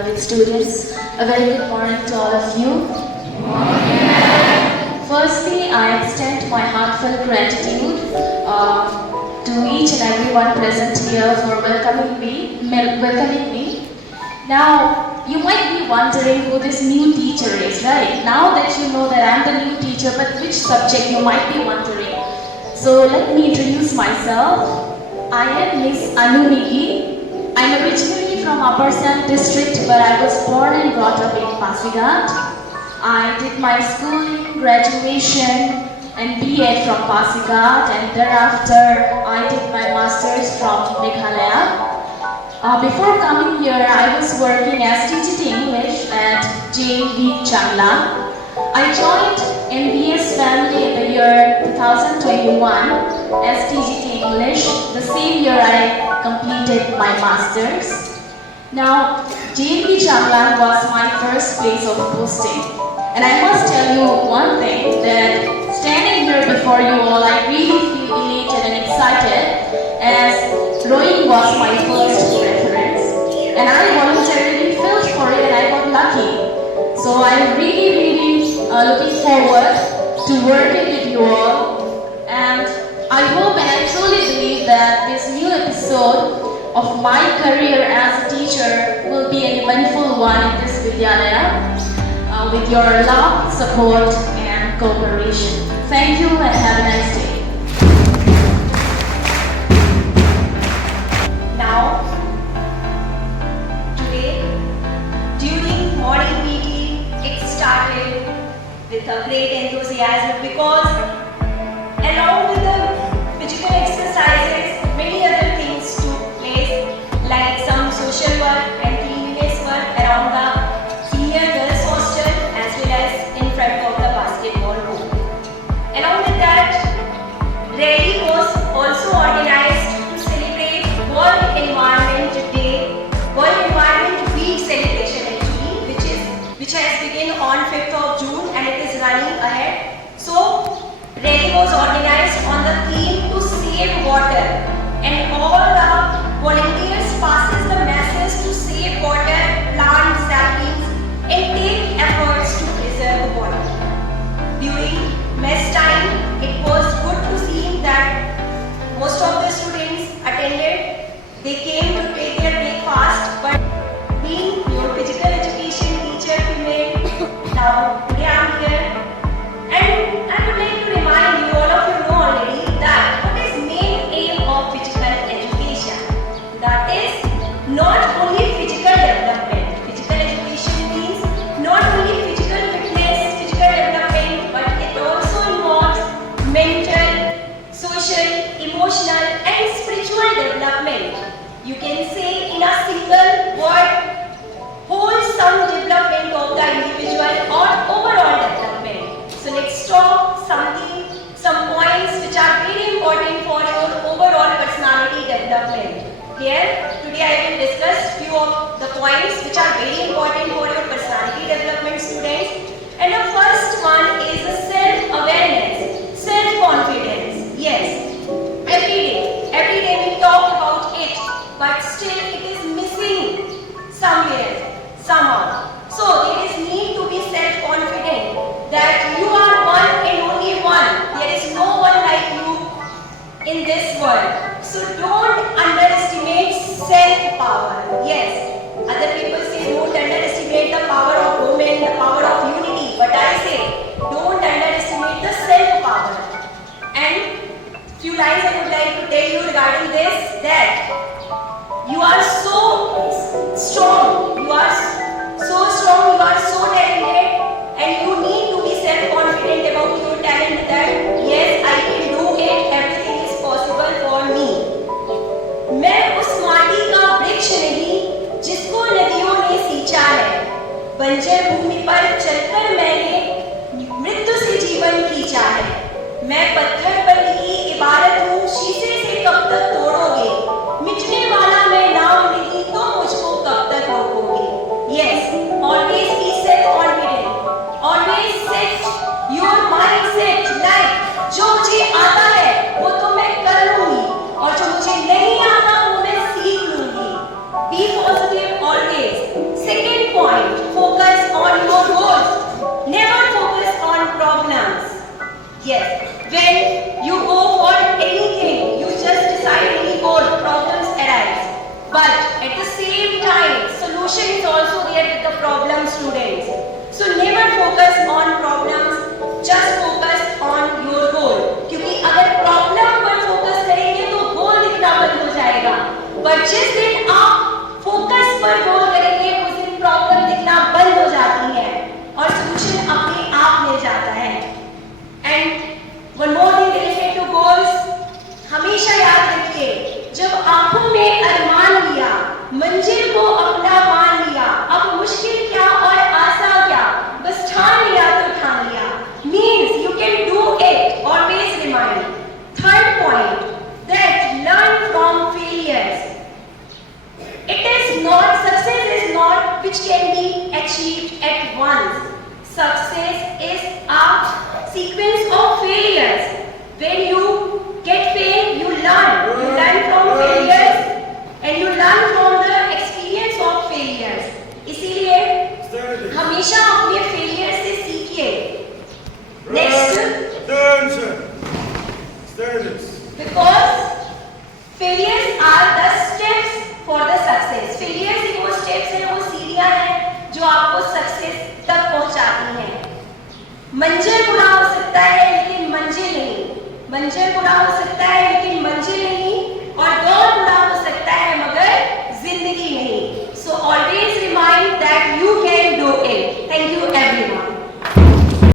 With students, a very good morning to all of you. Firstly, I extend my heartfelt gratitude to each and everyone present here for welcoming me. Now, you might be wondering who this new teacher is, right? Now that you know that I'm the new teacher, but which subject you might be wondering. So let me introduce myself. I am Miss Anu Nigi. I'm originally from Upper Assam district, but I was born and brought up in Pasighat. I did my schooling, graduation, and B.Ed from Pasighat, and thereafter I did my masters from Meghalaya. Before coming here, I was working as teaching English at JV Changla. I joined MBS family in the year 2021 as teaching English. The same year I completed my masters. Now, JV Changla was my first place of posting. And I must tell you one thing, that standing here before you all, I really feel elated and excited, as rowing was my first preference. And I voluntarily filled for it and I got lucky. So I'm really looking forward to working with you all. And I hope and I truly believe that this new episode of my career as a teacher will be an eventful one in this Vidyalaya, with your love, support and cooperation. Thank you and have a nice day. Now, today, during morning PT, it started with a great enthusiasm because along with the physical exercises, many other things took place, like some social work and cleanliness work around the senior girls hostel as well as in front of the basketball court. Along with that, rally was also organized to celebrate World Environment Day, World Environment Week celebration actually, which has begun on 5th of June and it is running ahead. So, rally was organized on the theme to save water, and all the volunteers passes the message to save water, plant saplings and take efforts to preserve water. During mess time, it was good to see that most of the students attended. They came to take their breakfast, but being your physical education teacher female, now today I am here, and I would like to remind you, all of you know already, that what is main aim of physical education? That is not only physical development. Physical education means not only physical fitness, physical development, but it also involves mental, social, emotional and spiritual development. You can say in a single word, wholesome development of the individual or overall development. So let's talk some points which are very important for your overall personality development. Here, today I will discuss few of the points which are very important for your personality development, students. And the first one is self-awareness, self-confidence. Yes, every day we talk about it, but still it is missing somewhere, somehow. So there is need to be self-confident that you are one and only one. There is no one like you in this world. So don't underestimate self-power. Yes, other people say don't underestimate the power of women, the power of unity. But I say don't underestimate the self-power. And few lines I would like to tell you regarding this, that you are so strong, you are so strong, you are so talented, and you need to be self-confident about your talent that yes, I can do it, everything is possible for me. मैं उस माटी का वृक्ष नहीं जिसको नदियों ने सींचा है, बंजर भूमि पर चलकर मैंने मृत्यु से जीवन खींचा है। मैं पत्थर पर लिखी इबारत हूँ, शीशे से कब तक तोड़ोगे, मिटने वाला मैं नाम नहीं तो मुझको कब तक रोकोगे। Yes, always be self-confident, always set your mindset like जो मुझे आता है वो तो मैं कर लूंगी और जो मुझे नहीं आता वो मैं सीख लूंगी। Be positive always. Second Yes, when you go for anything, you just decide any goal, problems arise. But at the same time, solution is also there with the problem, students. So never focus on problems, just focus on your goal. क्योंकि अगर problem पर focus करेंगे तो गोल दिखना बंद हो जाएगा. पर जिस दिन आप फोकस पर गोल करेंगे उस दिन प्रॉब्लम दिखना बंद हो जाती है और सॉल्यूशन अपने आप मिल जाता है. And one more thing related to goals, हमेशा याद रखिए, जब आंखों में अरमान लिया, मंजिल को अपना मान लिया, अब मुश्किल क्या और आसान क्या, बस ठान लिया तो ठान लिया. Means you can do it. Always remind. Third point, that learn from failures. It is not, success is not which can be achieved at once. Success is a sequence of failures. When you